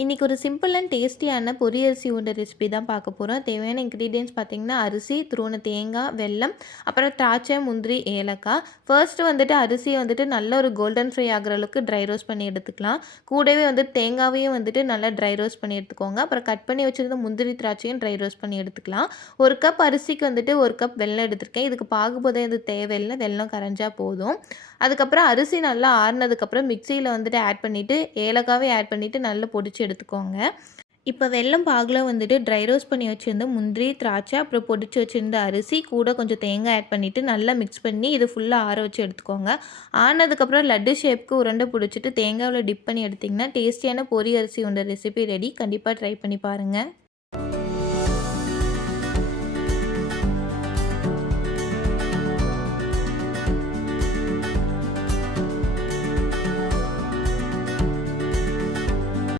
இன்றைக்கி ஒரு simple and டேஸ்டியான பொரி அரிசி உருண்டை ரெசிபி தான் பார்க்க போகிறோம். தேவையான இன்க்ரீடியன்ட்ஸ் பார்த்திங்கன்னா அரிசி, துருவன தேங்காய், வெல்லம், அப்புறம் திராட்சை, முந்திரி, ஏலக்காய். ஃபர்ஸ்ட்டு வந்துட்டு அரிசியை வந்துட்டு நல்ல ஒரு கோல்டன் ஃப்ரை ஆகிற அளவுக்கு ட்ரை ரோஸ்ட் பண்ணி எடுத்துக்கலாம். கூடவே வந்துட்டு தேங்காவையும் வந்துட்டு நல்லா ட்ரை ரோஸ்ட் பண்ணி எடுத்துக்கோங்க. அப்புறம் கட் பண்ணி வச்சுருந்த முந்திரி, திராட்சையும் ட்ரை ரோஸ்ட் பண்ணி எடுத்துக்கலாம். ஒரு கப் அரிசிக்கு வந்துட்டு ஒரு கப் வெல்லம் எடுத்திருக்கேன். இதுக்கு பாகுபதம் இது தேவையில்லை, வெல்லம் கரைஞ்சா போதும். அதுக்கப்புறம் அரிசி நல்லா ஆறுனதுக்கப்புறம் மிக்சியில் வந்துட்டு ஆட் பண்ணிவிட்டு ஏலக்காவே ஆட் பண்ணிவிட்டு நல்லா பொடிச்சு எடுத்துக்கோங்க. இப்போ வெல்லம் பாகில் வந்துட்டு ட்ரை ரோஸ்ட் பண்ணி வச்சுருந்த முந்திரி, திராட்சை, அப்புறம் பொடிச்சு வச்சுருந்த அரிசி கூட கொஞ்சம் தேங்காய் ஆட் பண்ணிவிட்டு நல்லா மிக்ஸ் பண்ணி இது ஃபுல்லாக ஆற வச்சு எடுத்துக்கோங்க. ஆனதுக்கப்புறம் லட்டு ஷேப்புக்கு உருண்டை பிடிச்சிட்டு தேங்காவில் டிப் பண்ணி எடுத்திங்கன்னா டேஸ்டியான பொரி அரிசி உருண்டை ரெசிபி ரெடி. கண்டிப்பாக ட்ரை பண்ணி பாருங்கள்.